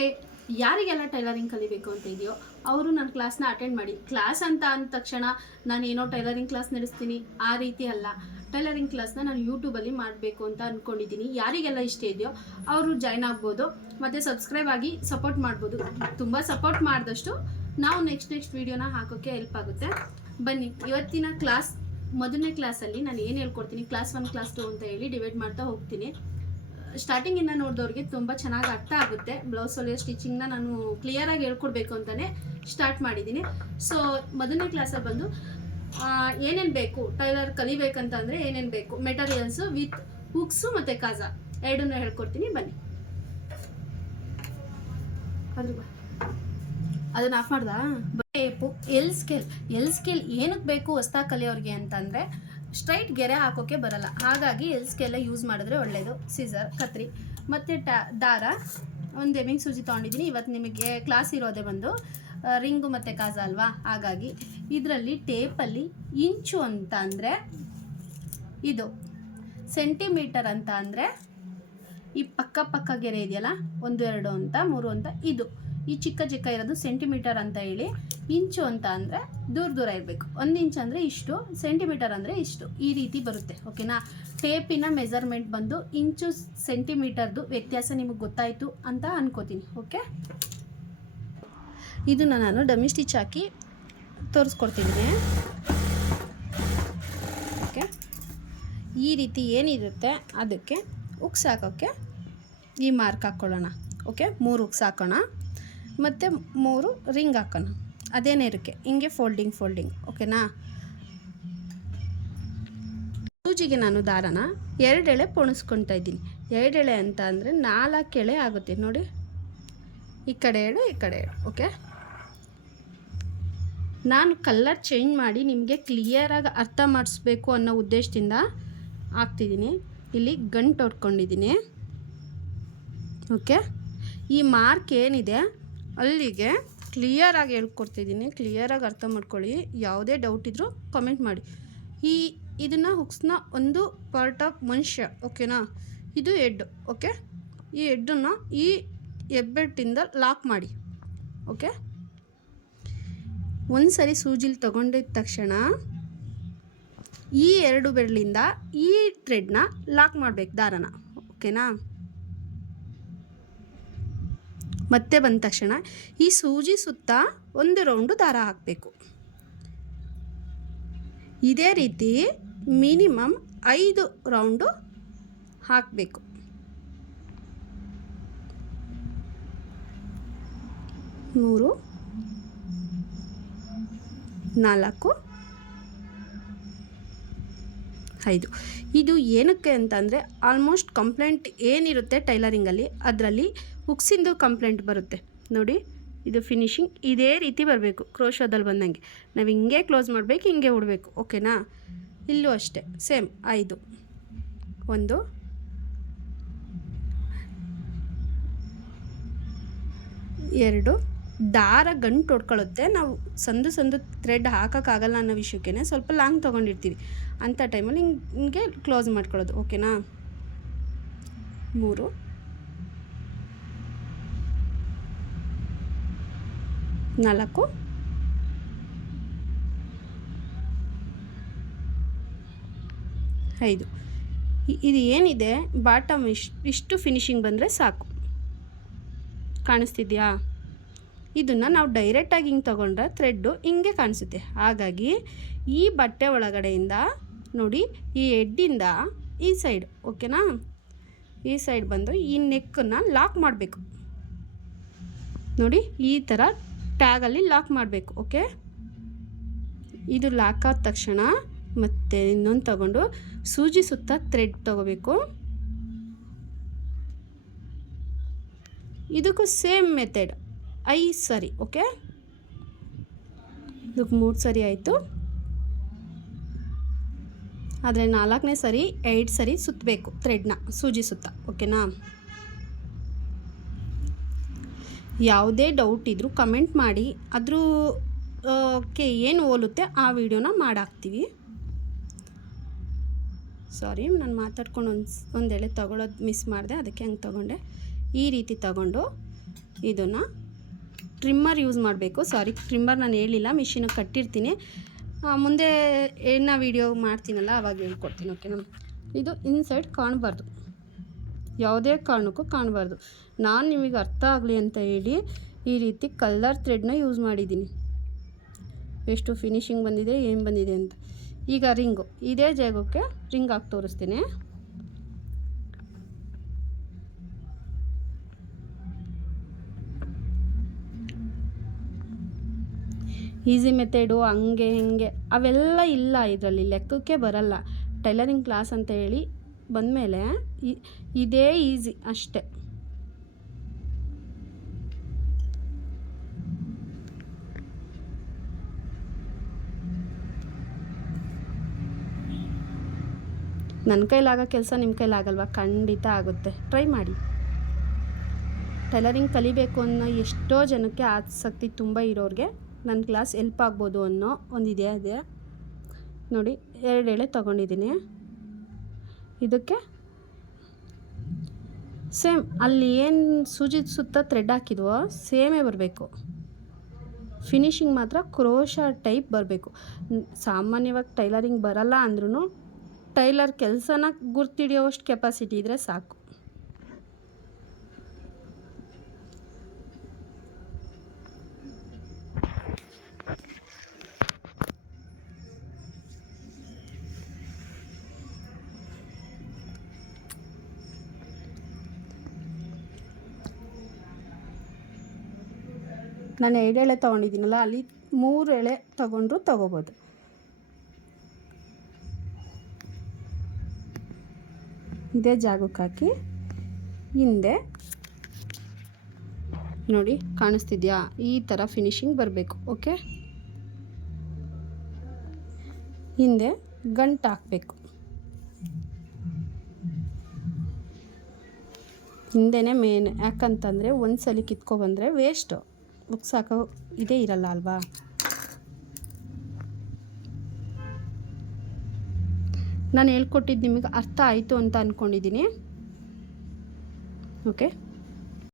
ನಮಸ್ತೆ ಯಾರಿಗೆಲ್ಲ ಟೈಲರಿಂಗ್ ಕಲಿಬೇಕು ಅಂತ ಇದೆಯೋ ಅವರು ನನ್ನ ಕ್ಲಾಸ್ನ ಅಟೆಂಡ್ ಮಾಡಿ. ಕ್ಲಾಸ್ ಅಂತ ಅಂದ ತಕ್ಷಣ ನಾನು ಏನೋ ಟೈಲರಿಂಗ್ ಕ್ಲಾಸ್ ನಡೆಸ್ತೀನಿ. ಆ ರೀತಿ ಅಲ್ಲ. ಟೈಲರಿಂಗ್ ಕ್ಲಾಸ್ನ ನಾನು ಯೂಟ್ಯೂಬಲ್ಲಿ ಮಾಡಬೇಕು ಅಂತ ಅಂದ್ಕೊಂಡಿದ್ದೀನಿ ಯಾರಿಗೆಲ್ಲ ಇಷ್ಟ ಇದೆಯೋ ಅವರು ಜಾಯ್ನ್ ಆಗ್ಬೋದು. ಮತ್ತು ಸಬ್ಸ್ಕ್ರೈಬ್ ಆಗಿ ಸಪೋರ್ಟ್ ಮಾಡ್ಬೋದು. ತುಂಬ ಸಪೋರ್ಟ್ ಮಾಡಿದಷ್ಟು ನಾವು ನೆಕ್ಸ್ಟ್ ನೆಕ್ಸ್ಟ್ ವೀಡಿಯೋನ ಹಾಕೋಕ್ಕೆ ಹೆಲ್ಪ್ ಆಗುತ್ತೆ. ಬನ್ನಿ, ಇವತ್ತಿನ ಕ್ಲಾಸ್ ಮೊದಲನೇ ಕ್ಲಾಸಲ್ಲಿ ನಾನು ಏನು ಹೇಳ್ಕೊಡ್ತೀನಿ? ಕ್ಲಾಸ್ ಒನ್ ಕ್ಲಾಸ್ ಟು ಅಂತ ಹೇಳಿ ಡಿವೈಡ್ ಮಾಡ್ತಾ ಹೋಗ್ತೀನಿ. ಸ್ಟಾರ್ಟಿಂಗಿಂದ ನೋಡಿದವ್ರಿಗೆ ತುಂಬ ಚೆನ್ನಾಗಿ ಅರ್ಥ ಆಗುತ್ತೆ. ಬ್ಲೌಸ್ ಹೊಲಿಯೋ ಸ್ಟಿಚಿಂಗ್ನ ನಾನು ಕ್ಲಿಯರಾಗಿ ಹೇಳ್ಕೊಡ್ಬೇಕು ಅಂತಲೇ ಸ್ಟಾರ್ಟ್ ಮಾಡಿದ್ದೀನಿ ಸೊ ಮೊದಲನೇ ಕ್ಲಾಸಲ್ಲಿ ಬಂದು ಏನೇನು ಬೇಕು? ಟೈಲರ್ ಕಲಿಬೇಕಂತಂದರೆ ಏನೇನು ಬೇಕು? ಮೆಟೀರಿಯಲ್ಸು ವಿತ್ ಹುಕ್ಸು ಮತ್ತು ಕಾಜಾ. ಎರಡನ್ನೂ ಹೇಳ್ಕೊಡ್ತೀನಿ. ಬನ್ನಿ. ಅದ್ರ ಆಫ್ ಮಾಡ್ದಾ? ಎಲ್ ಸ್ಕೇಲ್ ಎಲ್ ಸ್ಕೇಲ್ ಏನಕ್ಕೆ ಬೇಕು ಹೊಸ್ದಾಗಿ ಕಲಿಯೋರಿಗೆ ಅಂತಂದರೆ ಸ್ಟ್ರೈಟ್ ಗೆರೆ ಹಾಕೋಕ್ಕೆ ಬರಲ್ಲ. ಹಾಗಾಗಿ ಎಲ್ಸ್ಗೆಲ್ಲ ಯೂಸ್ ಮಾಡಿದ್ರೆ ಒಳ್ಳೆಯದು ಸೀಸರ್ ಕತ್ರಿ. ಮತ್ತು ಟಾ, ದಾರ. ಒಂದು ಎಮಿಂಗ್ ಸೂಜಿ ತೊಗೊಂಡಿದ್ದೀನಿ. ಇವತ್ತು ನಿಮಗೆ ಕ್ಲಾಸ್ ಇರೋದೇ ಬಂದು ರಿಂಗು ಮತ್ತು ಕಾಜ ಅಲ್ವಾ? ಹಾಗಾಗಿ ಇದರಲ್ಲಿ ಟೇಪಲ್ಲಿ ಇಂಚು ಅಂತ ಅಂದರೆ ಇದು. ಸೆಂಟಿಮೀಟರ್ ಅಂತ ಅಂದರೆ ಈ ಪಕ್ಕ ಪಕ್ಕ ಗೆರೆ ಇದೆಯಲ್ಲ, ಒಂದು, ಎರಡು ಅಂತ, ಮೂರು ಅಂತ, ಇದು. ಈ ಚಿಕ್ಕ ಚಿಕ್ಕ ಇರೋದು ಸೆಂಟಿಮೀಟರ್ ಅಂತ ಹೇಳಿ, ಇಂಚು ಅಂತ ಅಂದರೆ ದೂರ ದೂರ ಇರಬೇಕು. ಒಂದು ಇಂಚ್ ಅಂದರೆ ಇಷ್ಟು ಸೆಂಟಿಮೀಟರ್ ಅಂದರೆ ಇಷ್ಟು. ಈ ರೀತಿ ಬರುತ್ತೆ ಓಕೆನಾ ಟೇಪಿನ ಮೆಜರ್ಮೆಂಟ್ ಬಂದು ಇಂಚು ಸೆಂಟಿಮೀಟರ್ದು ವ್ಯತ್ಯಾಸ ನಿಮಗೆ ಗೊತ್ತಾಯಿತು ಅಂತ ಅನ್ಕೋತೀನಿ ಓಕೆ ಇದನ್ನು ನಾನು ಡಮಿ ಸ್ಟಿಚ್ ಹಾಕಿ ತೋರಿಸ್ಕೊಡ್ತೀನಿ ಓಕೆ ಈ ರೀತಿ ಏನಿರುತ್ತೆ, ಅದಕ್ಕೆ ಉಕ್ಸ್ ಹಾಕೋಕ್ಕೆ ಈ ಮಾರ್ಕ್ ಹಾಕ್ಕೊಳ್ಳೋಣ. ಓಕೆ, ಮೂರು ಉಕ್ಸ್ ಹಾಕೋಣ ಮತ್ತು ಮೂರು ರಿಂಗ್ ಹಾಕೋಣ. ಅದೇನೇ ಇರಕ್ಕೆ ಹಿಂಗೆ ಫೋಲ್ಡಿಂಗ್ ಫೋಲ್ಡಿಂಗ್. ಓಕೆನಾ? ಸೂಜಿಗೆ ನಾನು ದಾರನ ಎರಡೆಳೆ ಪೊಣಿಸ್ಕೊತಾ ಇದ್ದೀನಿ. ಎರಡೆಳೆ ಅಂತ ಅಂದರೆ ನಾಲ್ಕು ಎಳೆ ಆಗುತ್ತೆ. ನೋಡಿ, ಈ ಕಡೆ ಎಳೆ, ಈ ಕಡೆ ಎಳೆ. ಓಕೆ? ನಾನು ಕಲ್ಲರ್ ಚೇಂಜ್ ಮಾಡಿ ನಿಮಗೆ ಕ್ಲಿಯರಾಗಿ ಅರ್ಥ ಮಾಡಿಸ್ಬೇಕು ಅನ್ನೋ ಉದ್ದೇಶದಿಂದ ಹಾಕ್ತಿದ್ದೀನಿ. ಇಲ್ಲಿ ಗಂಟು ಹೊಡ್ಕೊಂಡಿದ್ದೀನಿ. ಓಕೆ ಈ ಮಾರ್ಕ್ ಏನಿದೆ, ಅಲ್ಲಿಗೆ ಕ್ಲಿಯರಾಗಿ ಹೇಳ್ಕೊಡ್ತಿದ್ದೀನಿ. ಕ್ಲಿಯರಾಗಿ ಅರ್ಥ ಮಾಡ್ಕೊಳ್ಳಿ. ಯಾವುದೇ ಡೌಟ್ ಇದ್ದರೂ ಕಮೆಂಟ್ ಮಾಡಿ. ಈ ಇದನ್ನು ಹುಕ್ಸ್ನ ಒಂದು ಪಾರ್ಟ್ ಆಫ್ ಮನುಷ್ಯ ಓಕೆನಾ ಇದು ಹೆಡ್ ಓಕೆ ಈ ಹೆಡ್ಡನ್ನು ಈ ಹೆಬ್ಬೆಟ್ಟಿಂದ ಲಾಕ್ ಮಾಡಿ ಓಕೆ ಒಂದು ಸರಿ ಸೂಜಿಲಿ ತಗೊಂಡಿದ ತಕ್ಷಣ ಈ ಎರಡು ಬೆರಳಿಂದ ಈ ಥ್ರೆಡ್ನ ಲಾಕ್ ಮಾಡಬೇಕು ದಾರನ ಓಕೆನಾ ಮತ್ತೆ ಬಂದ ತಕ್ಷಣ ಈ ಸೂಜಿ ಸುತ್ತ ಒಂದು ರೌಂಡು ದಾರ ಹಾಕಬೇಕು. ಇದೇ ರೀತಿ ಮಿನಿಮಮ್ ಐದು ರೌಂಡು ಹಾಕಬೇಕು. ಮೂರು, ನಾಲ್ಕು ಐದು ಇದು ಏನಕ್ಕೆ ಅಂತಂದರೆ ಆಲ್ಮೋಸ್ಟ್ ಕಂಪ್ಲೇಂಟ್ ಏನಿರುತ್ತೆ ಟೈಲರಿಂಗಲ್ಲಿ, ಅದರಲ್ಲಿ ಉಕ್ಸಿಂದು ಕಂಪ್ಲೇಂಟ್ ಬರುತ್ತೆ. ನೋಡಿ, ಇದು ಫಿನಿಶಿಂಗ್ ಇದೇ ರೀತಿ ಬರಬೇಕು, ಕ್ರೋಶೋದಲ್ಲಿ ಬಂದಂಗೆ. ನಾವು ಹಿಂಗೆ ಕ್ಲೋಸ್ ಮಾಡಬೇಕು, ಹಿಂಗೆ ಉಡಬೇಕು, ಓಕೆನಾ? ಇಲ್ಲೂ ಅಷ್ಟೇ ಸೇಮ್ ಐದು. ಒಂದು. ಎರಡು. ದಾರ ಗಂಟು ಹೊಡ್ಕೊಳ್ಳುತ್ತೆ. ನಾವು ಸಂದು ಸಂದು ಥ್ರೆಡ್ ಹಾಕೋಕ್ಕಾಗಲ್ಲ ಅನ್ನೋ ವಿಷಯಕ್ಕೆ ಸ್ವಲ್ಪ ಲಾಂಗ್ ತೊಗೊಂಡಿರ್ತೀವಿ. ಅಂಥ ಟೈಮಲ್ಲಿ ಹಿಂಗೆ ಕ್ಲೋಸ್ ಮಾಡ್ಕೊಳ್ಳೋದು. ಓಕೆನಾ ಮೂರು. ನಾಲ್ಕು. ಐದು. ಇದು ಏನಿದೆ? ಬಾಟಮ್ ಇಷ್ಟು ಇಷ್ಟು ಫಿನಿಶಿಂಗ್ ಬಂದರೆ ಸಾಕು. ಕಾಣಿಸ್ತಿದ್ಯಾ? ಇದನ್ನು ನಾವು ಡೈರೆಕ್ಟಾಗಿ ಹಿಂಗೆ ತೊಗೊಂಡ್ರೆ ಥ್ರೆಡ್ಡು ಹಿಂಗೆ ಕಾಣಿಸುತ್ತೆ. ಹಾಗಾಗಿ ಈ ಬಟ್ಟೆ ಒಳಗಡೆಯಿಂದ ನೋಡಿ, ಈ ಹೆಡ್ಡಿಂದ ಈ ಸೈಡ್ ಓಕೆನಾ ಈ ಸೈಡ್ ಬಂದು ಈ ನೆಕ್ಕನ್ನು ಲಾಕ್ ಮಾಡಬೇಕು. ನೋಡಿ, ಈ ಥರ ಟ್ಯಾಗಲ್ಲಿ ಲಾಕ್ ಮಾಡಬೇಕು ಓಕೆ ಇದು ಲಾಕ್ ಆದ ತಕ್ಷಣ ಮತ್ತೆ ಇನ್ನೊಂದು ತಗೊಂಡು ಸೂಜಿ ಸುತ್ತ ಥ್ರೆಡ್ ತಗೋಬೇಕು. ಇದಕ್ಕೂ ಸೇಮ್ ಮೆಥಡ್ ಐದು ಸರಿ, ಓಕೆ? ಇದಕ್ಕೆ ಮೂರು ಸರಿ ಆಯಿತು. ಆದರೆ ನಾಲ್ಕನೇ ಸರಿ, ಎರಡು ಸರಿ ಸುತ್ತಬೇಕು ಥ್ರೆಡ್ನ ಸೂಜಿ ಸುತ್ತ, ಓಕೆನಾ? ಯಾವುದೇ ಡೌಟ್ ಇದ್ದರೂ ಕಮೆಂಟ್ ಮಾಡಿ, ಅದ್ರ ಓಕೆ, ಏನು ಹೋಲುತ್ತೆ ಆ ವಿಡಿಯೋನ ಮಾಡಾಕ್ತೀವಿ. ಸಾರಿ ನಾನು ಮಾತಾಡ್ಕೊಂಡು ಒಂದು ಒಂದೆಳೆ ತೊಗೊಳೋದು ಮಿಸ್ ಮಾಡಿದೆ, ಅದಕ್ಕೆ ಹಂಗೆ ತೊಗೊಂಡೆ. ಈ ರೀತಿ ತಗೊಂಡು, ಇದನ್ನು ಟ್ರಿಮ್ಮರ್ ಯೂಸ್ ಮಾಡಬೇಕು. ಸಾರಿ ಟ್ರಿಮ್ಮರ್ ನಾನು ಹೇಳಿಲ್ಲ ಮಿಷಿನಿಗೆ ಕಟ್ಟಿರ್ತೀನಿ. ಮುಂದೆ ಏನ ವೀಡಿಯೋ ಮಾಡ್ತೀನಲ್ಲ, ಅವಾಗ ಹೇಳ್ಕೊಡ್ತೀನಿ ಓಕೆನಾ ಇದು ಇನ್ಸೈಡ್ ಕಾಣಬಾರ್ದು. ಯಾವುದೇ ಕಾರಣಕ್ಕೂ ಕಾಣಬಾರ್ದು. ನಾನು ನಿಮಗೆ ಅರ್ಥ ಆಗಲಿ ಅಂತ ಹೇಳಿ ಈ ರೀತಿ ಕಲ್ಲರ್ ಥ್ರೆಡ್ನ ಯೂಸ್ ಮಾಡಿದ್ದೀನಿ. ಎಷ್ಟು ಫಿನಿಶಿಂಗ್ ಬಂದಿದೆ, ಏನು ಬಂದಿದೆ ಅಂತ. ಈಗ ರಿಂಗು. ಇದೇ ಜಾಗಕ್ಕೆ ರಿಂಗ್ ಹಾಕಿ ತೋರಿಸ್ತೀನಿ. ಈಸಿ ಮೆಥೆಡು, ಹಂಗೆ ಹಿಂಗೆ, ಅವೆಲ್ಲ ಇಲ್ಲ ಇದರಲ್ಲಿ, ಲೆಕ್ಕಕ್ಕೆ ಬರಲ್ಲ. ಟೈಲರಿಂಗ್ ಕ್ಲಾಸ್ ಅಂತ ಹೇಳಿ ಬಂದಮೇಲೆ ಇದೇ ಈಸಿ ಅಷ್ಟೆ. ನನ್ನ ಕೈಲಾಗೋ ಕೆಲಸ ನಿಮ್ಮ ಕೈಲಾಗಲ್ವಾ ಖಂಡಿತ ಆಗುತ್ತೆ. ಟ್ರೈ ಮಾಡಿ. ಟೈಲರಿಂಗ್ ಕಲಿಬೇಕು ಅನ್ನೋ ಎಷ್ಟೋ ಜನಕ್ಕೆ ಆಸಕ್ತಿ ತುಂಬ ಇರೋರಿಗೆ ನನ್ನ ಕ್ಲಾಸ್ ಎಲ್ಪ್ ಆಗ್ಬೋದು ಅನ್ನೋ ಇದೆ ಅದೇ ನೋಡಿ, ಎರಡು ಎಳೆ ತೊಗೊಂಡಿದ್ದೀನಿ. ಇದಕ್ಕೆ ಸೇಮ್, ಅಲ್ಲಿ ಏನು ಸೂಜಿ ಸುತ್ತ ಥ್ರೆಡ್ ಹಾಕಿದ್ವೋ, ಸೇಮೇ ಬರಬೇಕು. ಫಿನಿಶಿಂಗ್ ಮಾತ್ರ ಕ್ರೋಶ ಟೈಪ್ ಬರಬೇಕು. ಸಾಮಾನ್ಯವಾಗಿ ಟೈಲರಿಂಗ್ ಬರಲ್ಲ ಅಂದ್ರೂ ಟೈಲರ್ ಕೆಲಸನ ಗುರ್ತಿಡಿಯೋವಷ್ಟು ಕೆಪಾಸಿಟಿ ಇದ್ದರೆ ಸಾಕು. ನಾನು ಎರಡು ಎಳೆ ತೊಗೊಂಡಿದ್ದೀನಲ್ಲ, ಅಲ್ಲಿ ಮೂರು ಎಳೆ ತೊಗೊಂಡ್ರು ತೊಗೋಬೋದು. ಇದೇ ಜಾಗಕ್ಕೆ ಹಾಕಿ, ಹಿಂದೆ ನೋಡಿ, ಕಾಣಿಸ್ತಿದ್ಯಾ? ಈ ಥರ ಫಿನಿಶಿಂಗ್ ಬರಬೇಕು ಓಕೆ ಹಿಂದೆ ಗಂಟು ಹಾಕಬೇಕು. ಹಿಂದೆನೇ ಮೇನ್ ಯಾಕಂತಂದರೆ ಒಂದು ಸಲ ಕಿತ್ಕೊಬಂದರೆ ವೇಸ್ಟು ಮುಗ್ಸಾಕೋ ಇದೇ ಇರಲ್ಲ ಅಲ್ವಾ? ನಾನು ಹೇಳ್ಕೊಟ್ಟಿದ್ದು ನಿಮಗೆ ಅರ್ಥ ಆಯಿತು ಅಂತ ಅಂದ್ಕೊಂಡಿದ್ದೀನಿ ಓಕೆ